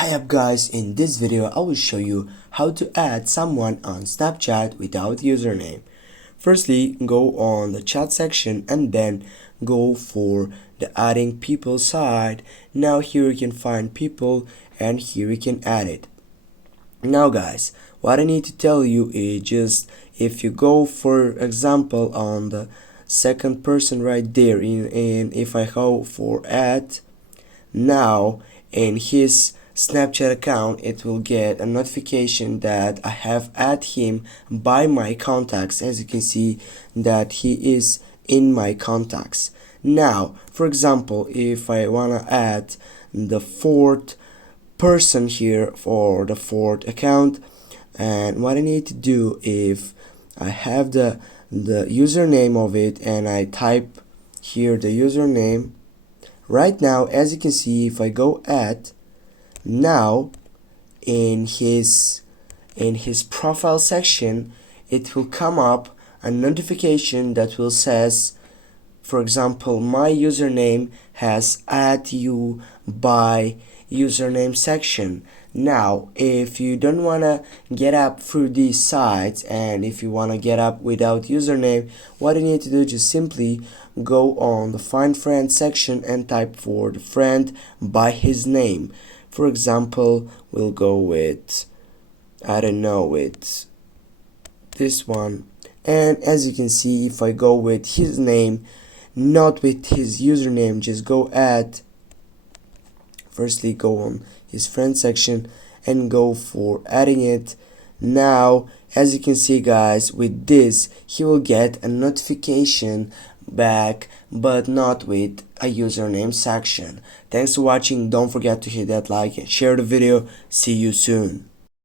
Hi up guys, in this video I will show you how to add someone on Snapchat without username. Firstly, go on the chat section and then go for the adding people side. Now here you can find people and here you can add it. Now guys, what I need to tell you is just if you go for example on the second person right there and if I go for add, now in his Snapchat account it will get a notification that I have added him by my contacts. As you can see that he is in my contacts. Now for example, if I wanna add the fourth person here for the fourth account, and what I need to do, if I have the username of it and I type here the username. Right now, as you can see, if I go add, now in his profile section, it will come up a notification that will says, for example, my username has add you by username section. Now if you don't want to get up through these sites and if you want to get up without username, what you need to do is just simply go on the find friend section and type for the friend by his name. For example, we'll go with, I don't know, with this one. And as you can see, if I go with his name, not with his username, just go add. Firstly, go on his friend section and go for adding it. Now as you can see guys, with this he will get a notification back but not with a username section. Thanks for watching. Don't forget to hit that like and share the video. See you soon.